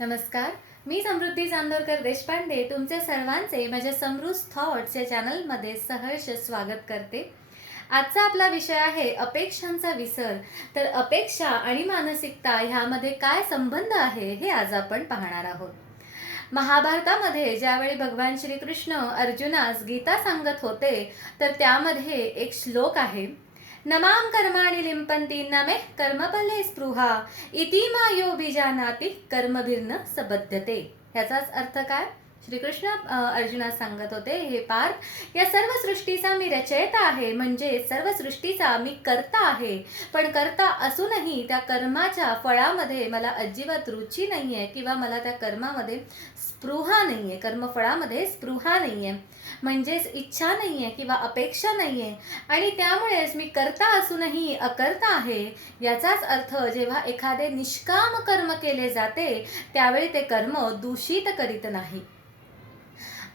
नमस्कार. मी समृद्धी चांदोरकर देशपांडे तुमचे सर्वांचे माझ्या समृद्ध थॉट्स या चॅनलमध्ये सहर्ष स्वागत करते. आजचा आपला विषय आहे अपेक्षांचा विसर. तर अपेक्षा आणि मानसिकता ह्यामध्ये काय संबंध आहे हे आज आपण पाहणार आहोत. महाभारतामध्ये ज्यावेळी भगवान श्रीकृष्ण अर्जुनास गीता सांगत होते, तर त्यामध्ये एक श्लोक आहे, नमाम कर्माणि लिंपन्ति न मे कर्मफले स्पृहा इति मायोभिजानाति कर्मभिर्न सबध्यते. ह्याचाच अर्थ काय? श्रीकृष्ण अर्जुनास सांगत होते, हे पार्थ, या सर्व सृष्टीचा मी रचयिता आहे, म्हणजे सर्व सृष्टीचा मी कर्ता आहे. पण कर्ता असूनही त्या कर्माच्या फळामध्ये मला अजिबात रुची नाही आहे किंवा मला त्या कर्मामध्ये स्पृहा नाही आहे, कर्मफळामध्ये स्पृहा नाही आहे, म्हणजेच इच्छा नाही आहे किंवा अपेक्षा नाही आहे. आणि त्यामुळेच मी कर्ता असूनही अकर्ता आहे. याचाच अर्थ जेव्हा एखादे निष्काम कर्म केले जाते त्यावेळी ते कर्म दूषित करीत नाही.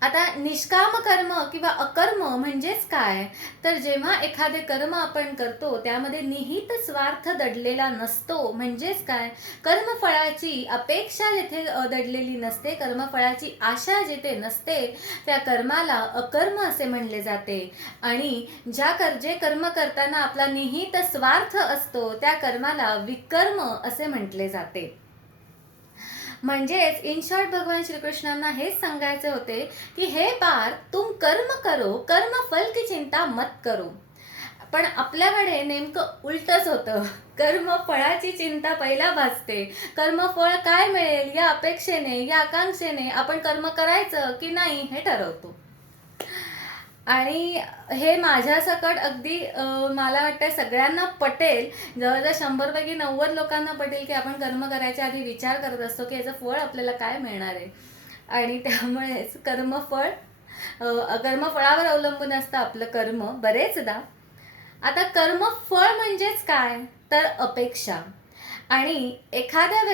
आता निष्काम कर्म किंवा अकर्म म्हणजेच काय? तर जेव्हा एखादे कर्म आपण करतो त्यामध्ये निहित स्वार्थ दडलेला नसतो. म्हणजेच काय? कर्मफळाची अपेक्षा जिथे दडलेली नसते, कर्मफळाची आशा जिथे नसते, त्या कर्माला अकर्म असे म्हणले जाते. आणि जे कर्म करताना आपला निहित स्वार्थ असतो त्या कर्माला विकर्म असे म्हटले जाते. म्हणजेच इन शॉर्ट भगवान श्रीकृष्णांना हेच सांगायचे होते की हे पार्थ, तुम कर्म करो, कर्म फल की चिंता मत करो. पण आपल्याकडे नेमकं उलटच होतं. कर्मफळाची चिंता पहिला भासते. कर्मफळ काय मिळेल या अपेक्षेने, या आकांक्षेने आपण कर्म करायचं की नाही हे ठरवतो. आणि हे माझ्यासकट अगदी मला वाटतं सगळ्यांना पटेल. जवळजवळ 100पैकी 90 लोकांना पटेल की आपण कर्म करायच्या आधी विचार करत असतो की याचं फळ आपल्याला काय मिळणार आहे. आणि त्यामुळेच कर्मफळावर अवलंबून असतं आपलं कर्म बरेचदा. आता कर्मफळ म्हणजेच काय? तर अपेक्षा. आणि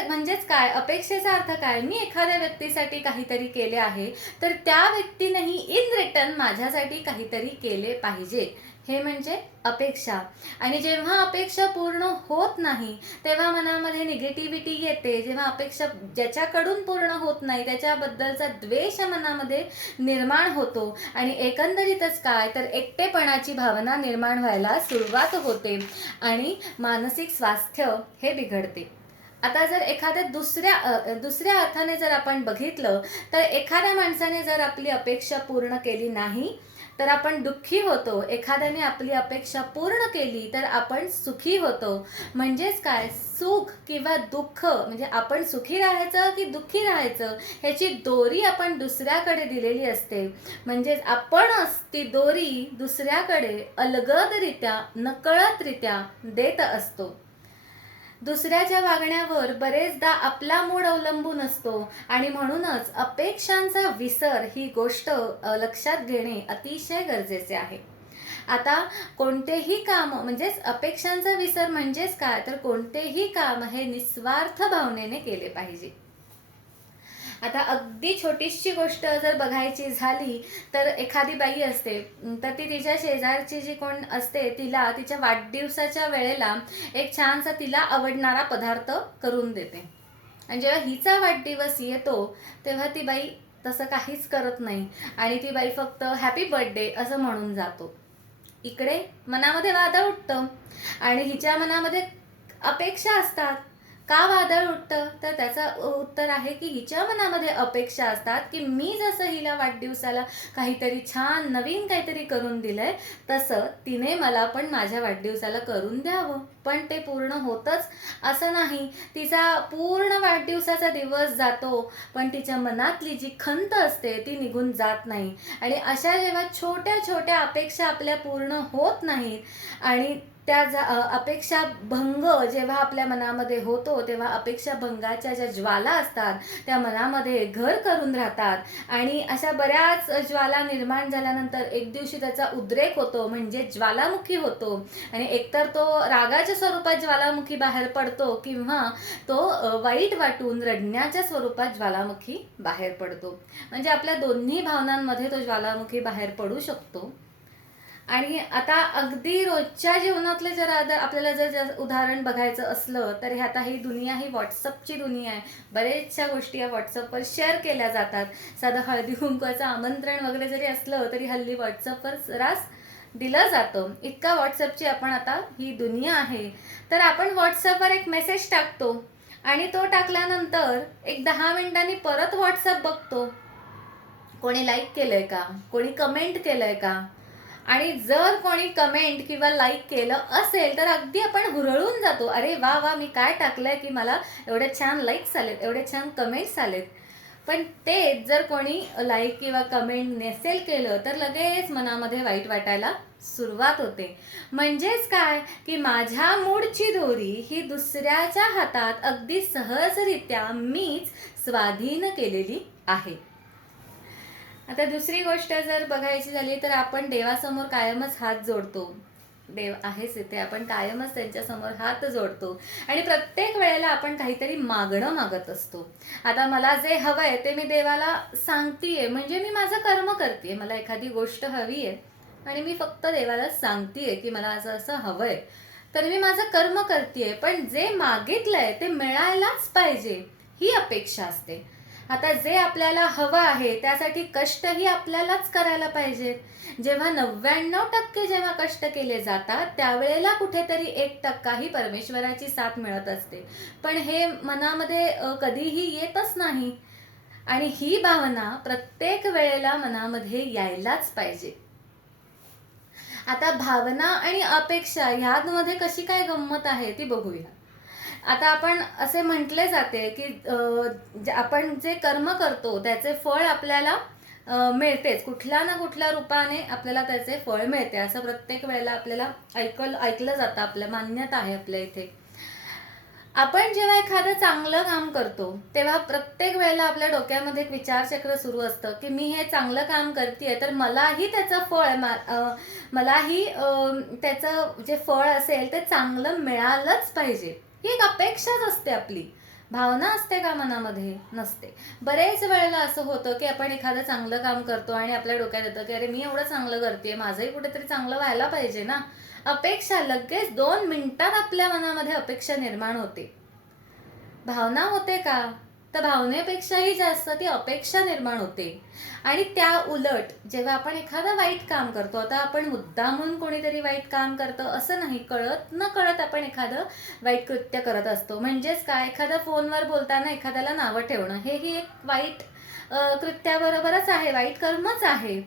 म्हणजेच काय? अपेक्षेचा अर्थ काय? मी एखाद्या व्यक्तीसाठी काहीतरी केले आहे, तर त्या व्यक्तीनेही इन रिटर्न माझ्यासाठी काहीतरी केले पाहिजे, हे म्हणजे अपेक्षा. आणि जेव्हा अपेक्षा पूर्ण होत नाही तेव्हा मनामध्ये निगेटिव्हिटी येते. जेव्हा अपेक्षा ज्याच्याकडून पूर्ण होत नाही त्याच्याबद्दलचा द्वेष मनामध्ये निर्माण होतो. आणि एकंदरीतच काय? तर एकटेपणाची भावना निर्माण व्हायला सुरुवात होते आणि मानसिक स्वास्थ्य हे बिघडते. आता जर एखाद्या दुसऱ्या अर्थाने जर आपण बघितलं, तर एखाद्या माणसाने जर आपली अपेक्षा पूर्ण केली नाही तर आपण दुःखी होतो. एखाद्याने आपली अपेक्षा पूर्ण केली तर आपण सुखी होतो. म्हणजेच काय? सुख किंवा दुःख, म्हणजे आपण सुखी राहायचं की दुःखी राहायचं ह्याची दोरी आपण दुसऱ्याकडे दिलेली असते. म्हणजेच आपणच ती दोरी दुसऱ्याकडे अलगदरित्या, नकळतरित्या देत असतो. दुसऱ्याच्या वागण्यावर बरेचदा आपला मूड अवलंबून असतो. आणि म्हणूनच अपेक्षांचा विसर ही गोष्ट लक्षात घेणे अतिशय गरजेचे आहे. आता कोणतेही काम, म्हणजेच अपेक्षांचा विसर म्हणजेच काय? तर कोणतेही काम हे निस्वार्थ भावनेने केले पाहिजे. आता अगदी छोटीशी गोष्ट जर बघायची झाली तर एखादी बाई असते, तर ती तिच्या शेजारची जी कोण असते तिला तिच्या वाढदिवसाच्या वेळेला एक छानसा तिला आवडणारा पदार्थ करून देते. आणि जेव्हा हिचा वाढदिवस येतो तेव्हा ती बाई तसं काहीच करत नाही आणि ती बाई फक्त हॅपी बर्थडे असं म्हणून जातो. इकडे मनामध्ये वादळ उठतं आणि हिच्या मनामध्ये अपेक्षा असतात. का वादळ उठतं? तर त्याचं उत्तर आहे की हिच्या मनामध्ये अपेक्षा असतात की मी जसं हिला वाढदिवसाला काहीतरी छान नवीन काहीतरी करून दिलंय, तसं तिने मला पण माझ्या वाढदिवसाला करून द्यावं. पण ते पूर्ण होतच असं नाही. तिचा पूर्ण वाढदिवसाचा दिवस जातो पण तिच्या मनातली जी खंत असते ती निघून जात नाही. आणि अशा जेव्हा छोट्या छोट्या अपेक्षा आपल्या पूर्ण होत नाहीत आणि त्या अपेक्षा भंग जेव्हा आपल्या मनामध्ये होतो तेव्हा अपेक्षा भंगाच्या ज्या ज्वाला असतात त्या मनामध्ये घर करून राहतात. आणि अशा बऱ्याच ज्वाला निर्माण झाल्यानंतर एक दिवशी त्याचा उद्रेक होतो, म्हणजे ज्वालामुखी होतो. आणि एकतर तो रागाच्या स्वरूपात ज्वालामुखी बाहेर पडतो किंवा तो वाईट वाटून रडण्याच्या स्वरूपात ज्वालामुखी बाहेर पडतो. म्हणजे आपल्या दोन्ही भावनांमध्ये तो ज्वालामुखी बाहेर पडू शकतो. आणि आता अगदी रोजच्या जीवनातलं जर आपल्याला जर उदाहरण बघायचं असलं तर हे आता ही दुनिया ही व्हॉट्सअपची दुनिया आहे. बरेचशा गोष्टी या व्हॉट्सअपवर शेअर केल्या जातात. साधं हळदी कुंकवाचं आमंत्रण वगैरे जरी असलं तरी हल्ली व्हॉट्सअपवर सर्रास दिलं जातं. इतका व्हॉट्सअपची आपण आता ही दुनिया आहे. तर आपण व्हॉट्सअपवर एक मेसेज टाकतो आणि तो टाकल्यानंतर एक 10 मिनिटांनी परत व्हॉट्सअप बघतो. कोणी लाईक केलंय का, कोणी कमेंट केलंय का, आणि जर कोणी कमेंट किंवा लाईक केलं असेल तर अगदी आपण हुरळून जातो. अरे वा वा, मी काय टाकलंय की मला एवढे छान लाईक्स आलेत, एवढे छान कमेंट्स आलेत. पण ते जर कोणी लाईक किंवा कमेंट नसेल केलं तर लगेच मनामध्ये वाईट वाटायला सुरुवात होते. म्हणजेच काय की माझ्या मूडची दोरी ही दुसऱ्याच्या हातात अगदी सहजरित्या मीच स्वाधीन केलेली आहे. आता दुसरी गोष्ट जर बघायची झाली तर आपण देवासमोर कायमच हात जोडतो. देव आहेच इथे, आपण कायमच त्यांच्यासमोर हात जोडतो आणि प्रत्येक वेळेला आपण काहीतरी मागणं मागत असतो. आता मला जे हवंय ते मी देवाला सांगतीये, म्हणजे मी माझं कर्म करतेय. मला एखादी गोष्ट हवी आहे आणि मी फक्त देवाला सांगतीये की मला असं असं हवंय, तर मी माझं कर्म करतेय. पण जे मागितलंय ते मिळायलाच पाहिजे ही अपेक्षा असते. आता जे आपल्याला हवं आहे त्यासाठी कष्टही आपल्यालाच करायला पाहिजेत. जेव्हा 99% जेव्हा कष्ट केले जातात त्यावेळेला कुठेतरी 1% ही परमेश्वराची साथ मिळत असते. पण हे मनामध्ये कधीही येतच नाही. आणि ही भावना प्रत्येक वेळेला मनामध्ये यायलाच पाहिजे. आता भावना आणि अपेक्षा ह्यामध्ये कशी काय गंमत आहे ती बघूया. आता आपण असे म्हटले जाते की आपण जे कर्म करतो त्याचे फळ आपल्याला मिळतेच. कुठल्या ना कुठल्या रूपाने आपल्याला त्याचे फळ मिळते, असं प्रत्येक वेळेला आपल्याला ऐकलं जातं. आपल्या मान्यता आहे आपल्या इथे. आपण जेव्हा एखादं चांगलं काम करतो तेव्हा प्रत्येक वेळेला आपल्या डोक्यामध्ये एक विचारचक्र सुरू असतं की मी हे चांगलं काम करतेय तर मलाही त्याचं फळ मलाही त्याचं जे फळ असेल ते चांगलं मिळालंच पाहिजे. ही एक अपेक्षाच असते आपली. भावना असते का मनामध्ये? नसते. बरेच वेळेला असं होतं की आपण एखादं चांगलं काम करतो आणि आपल्या डोक्यात येतं की अरे मी एवढं चांगलं करतेय, माझंही कुठेतरी चांगलं व्हायला पाहिजे ना. अपेक्षा लगेच 2 मिनिटात आपल्या मनामध्ये अपेक्षा निर्माण होते. भावना होते का? तर भावनेपेक्षाही जास्त ती अपेक्षा निर्माण होते. आणि त्या उलट जेव्हा आपण एखादं वाईट काम करतो, आता आपण मुद्दामून कोणीतरी वाईट काम करतं असं नाही, कळत न कळत आपण एखादं वाईट कृत्य करत असतो. म्हणजेच काय, एखाद्या फोनवर बोलताना एखाद्याला नावं ठेवणं हेही एक वाईट कृत्याबरोबरच आहे, वाईट कर्मच आहे.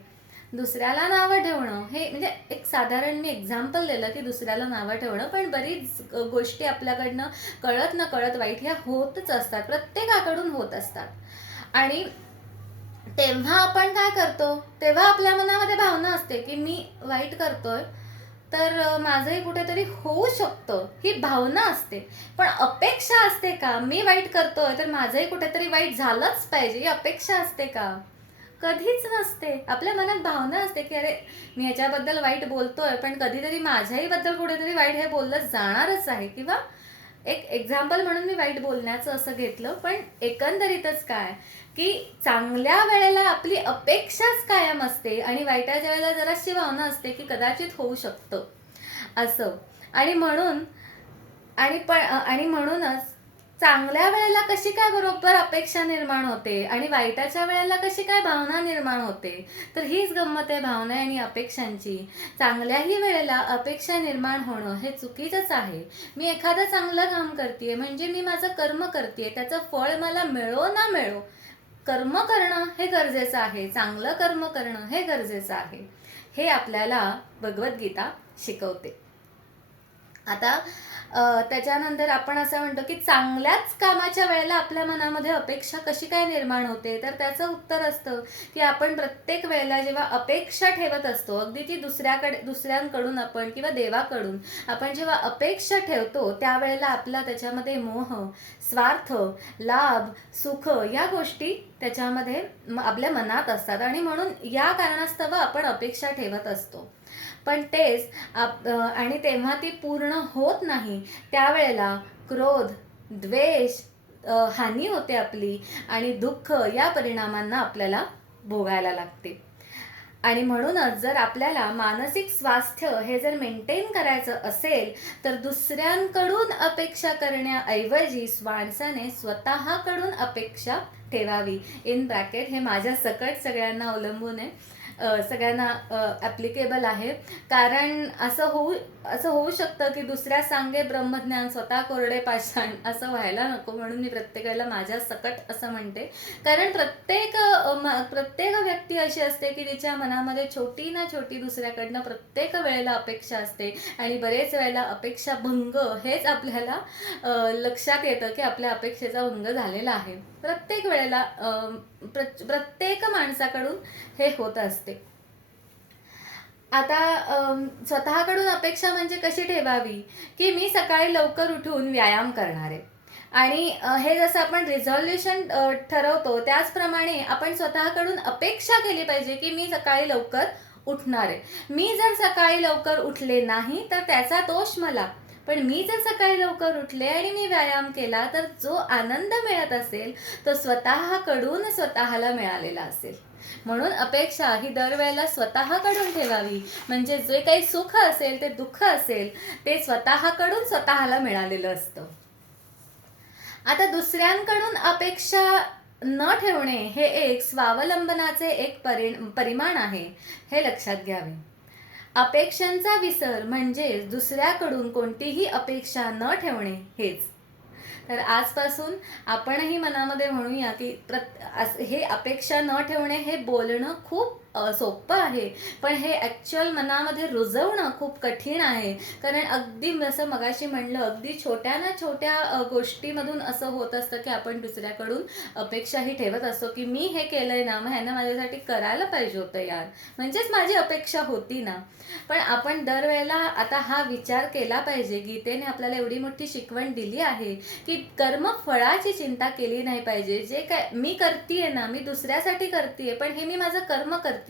दुसऱ्याला नावं ठेवणं हे म्हणजे एक साधारण मी एक्झाम्पल दिलं की दुसऱ्याला नावं ठेवणं, पण बरीच गोष्टी आपल्याकडनं कळत न कळत वाईट ह्या होतच असतात, प्रत्येकाकडून होत असतात. आणि तेव्हा आपण काय करतो, तेव्हा आपल्या मनामध्ये भावना असते की मी वाईट करतोय तर माझंही कुठेतरी होऊ शकतं, ही भावना असते. पण अपेक्षा असते का, मी वाईट करतोय तर माझंही कुठेतरी वाईट झालंच पाहिजे, ही अपेक्षा असते का? कधीच नसते. आपल्या मनात भावना असते की अरे मी ह्याच्याबद्दल वाईट बोलतोय पण कधीतरी माझ्याही बद्दल कुठेतरी वाईट हे बोललं जाणारच आहे. किंवा एक एक्झाम्पल म्हणून मी वाईट बोलण्याचं असं घेतलं, पण एकंदरीतच काय की चांगल्या वेळेला आपली अपेक्षाच कायम असते आणि वाईटाच्या वेळेला जराशी भावना असते की कदाचित होऊ शकतं असं. आणि म्हणून आणि म्हणूनच चांगल्या वेळेला कशी काय बरोबर अपेक्षा निर्माण होते आणि वाईटाच्या वेळेला कशी काय भावना निर्माण होते, तर हीच गंमत आहे भावना आणि अपेक्षांची. चांगल्याही वेळेला अपेक्षा निर्माण होणं हे चुकीचंच आहे. मी एखादं चांगलं काम करतेय म्हणजे मी माझं कर्म करतेय, त्याचं फळ मला मिळो ना मिळो, कर्म करणं हे गरजेचं आहे, चांगलं कर्म करणं हे गरजेचं आहे. हे आपल्याला भगवद्गीता शिकवते. आता त्याच्यानंतर आपण असं म्हणतो की चांगल्याच कामाच्या वेळेला आपल्या मनामध्ये अपेक्षा कशी काय निर्माण होते, तर त्याचं उत्तर असतं की आपण प्रत्येक वेळेला जेव्हा अपेक्षा ठेवत असतो, अगदी ती दुसऱ्यांकडून आपण किंवा देवाकडून आपण जेव्हा अपेक्षा ठेवतो त्यावेळेला आपला त्याच्यामध्ये मोह, स्वार्थ, लाभ, सुख या गोष्टी त्याच्यामध्ये आपल्या मनात असतात आणि म्हणून या कारणास्तव आपण अपेक्षा ठेवत असतो. पण तेच आणि तेव्हा ती पूर्ण होत नाही त्यावेळेला क्रोध, द्वेष, हानी होते आपली आणि दुःख या परिणामांना आपल्याला भोगायला लागते. आणि म्हणूनच जर आपल्याला मानसिक स्वास्थ्य हे जर मेंटेन करायचं असेल तर दुसऱ्यांकडून अपेक्षा करण्याऐवजी माणसाने स्वतःकडून अपेक्षा ठेवावी. इन ब्रॅकेट हे माझ्या सकट सगळ्यांना अवलंबून आहे, सगळ्यांना ॲप्लिकेबल आहे. कारण असं होऊ शकतं की दुसऱ्या सांगे ब्रह्मज्ञान स्वतः कोरडे पाषाण असं व्हायला नको, म्हणून मी प्रत्येकाला माझ्या सकट असं म्हणते. कारण प्रत्येक व्यक्ती अशी असते की तिच्या मनामध्ये छोटी ना छोटी दुसऱ्याकडनं प्रत्येक वेळेला अपेक्षा असते आणि बरेच वेळेला अपेक्षा भंग हेच आपल्याला लक्षात येतं की आपल्या अपेक्षेचा भंग झालेला आहे. प्रत्येक वेळेला प्रत्येक माणसाकडून हे होत असते. आता स्वतःकडून अपेक्षा म्हणजे कशी ठेवावी की मी सकाळी लवकर उठून व्यायाम करणार आहे आणि हे जसं आपण रिझॉल्युशन ठरवतो त्याचप्रमाणे आपण स्वतःकडून अपेक्षा केली पाहिजे की मी सकाळी लवकर उठणार आहे. मी जर सकाळी लवकर उठले नाही तर त्याचा दोष मला, पण मी जर सकाळी लवकर उठले आणि मी व्यायाम केला तर जो आनंद मिळत असेल तो स्वतःकडून स्वतःला मिळालेला असेल. म्हणून अपेक्षा ही दरवेळेला स्वतःकडून ठेवावी, म्हणजे जे काही सुख असेल ते दुःख असेल ते स्वतःकडून स्वतःला मिळालेलं असतं. आता दुसऱ्यांकडून अपेक्षा न ठेवणे हे एक स्वावलंबनाचे एक परिमाण आहे, हे लक्षात घ्यावे. अपेक्षांचा विसर म्हणजे दुसऱ्याकडून कोणतीही अपेक्षा न ठेवणे हेच. तर आजपासून आपणही मनामध्ये म्हणूया की हे अपेक्षा न ठेवणे हे बोलणं खूप सोपं आहे, पण हे ॲक्च्युअल मनामध्ये रुजवणं खूप कठीण आहे. कारण अगदी जसं मगाशी म्हणलं, अगदी छोट्या ना छोट्या गोष्टीमधून असं होत असतं की आपण दुसऱ्याकडून अपेक्षाही ठेवत असतो की मी हे केलंय ना, मग ह्यानं माझ्यासाठी करायला पाहिजे होतं यार, म्हणजेच माझी अपेक्षा होती ना. पण आपण दरवेळेला आता हा विचार केला पाहिजे. गीतेने आपल्याला एवढी मोठी शिकवण दिली आहे की कर्मफळाची चिंता केली नाही पाहिजे. जे काय मी करतीये ना, मी दुसऱ्यासाठी करतीये, पण हे मी माझं कर्म करतीये.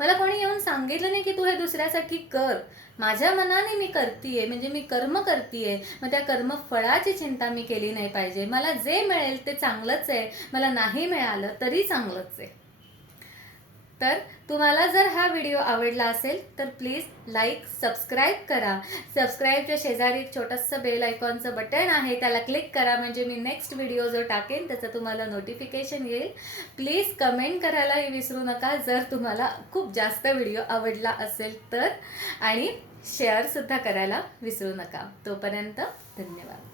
मला कोणी येऊन सांगितलं नाही की तू हे दुसऱ्यासाठी कर, माझ्या मनाने मी करतीये, म्हणजे मी कर्म करतीये. मग त्या कर्मफळाची चिंता मी केली नाही पाहिजे. मला जे मिळेल ते चांगलंच आहे, मला नाही मिळालं तरी चांगलंच आहे. तर तुम्हाला जर हा व्हिडिओ आवडला असेल तर प्लीज लाईक, सबस्क्राईब करा. सबस्क्राईबच्या शेजारी एक छोटंसं बेल आयकॉनचं बटन आहे, त्याला क्लिक करा, म्हणजे मी नेक्स्ट व्हिडिओ जो टाकेन त्याचं तुम्हाला नोटिफिकेशन येईल. प्लीज कमेंट करायलाही विसरू नका जर तुम्हाला खूप जास्त व्हिडिओ आवडला असेल तर, आणि शेअरसुद्धा करायला विसरू नका. तोपर्यंत धन्यवाद.